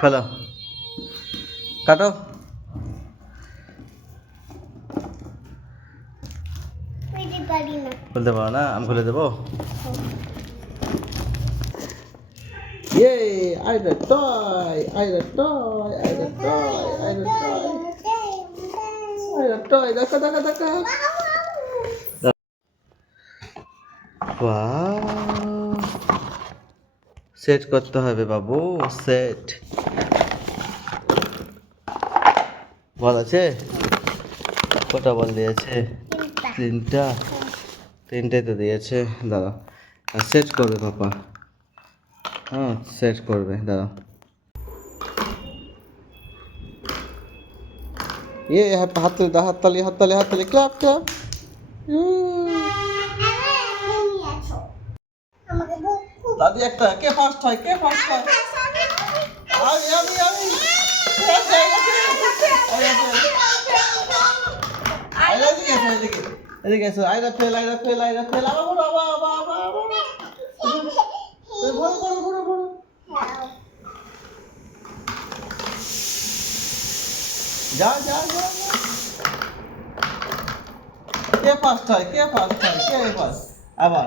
ফেলো, কাটো। খুলতে পারো না, আমি খুলে দেবো। ইয়ে, Aira toy, Aira toy, Aira toy, Aira toy, Aira toy, দেখো দেখো দেখো। ওয়াও, সেট করতে হবে বাবু, সেট। বল আছে? কটা বল দিয়েছে? তিনটা। তিনটাই তো দিয়েছে, দাঁড়াও সেট করবে পাপা। হ্যাঁ সেট করবে, দাঁড়াও। ইয়ে, হাততালি দাও, হাততালি হাততালি হাততালি, ক্লাপ ক্লাপ। দাদি একটা, কে ফার্স্ট হয়, কে ফার্স্ট হয়? আমি আমি আমি এদিকে এসো, আইরা ফেল, আইরা ফেল, আইরা ফেল, আবার বড়, আবার আবার আবার আবার বড় বড় বড় বড়। যা যা যা যা। কে ফার্স্ট হয়, কে ফার্স্ট হয়, কে ফার্স্ট? আবার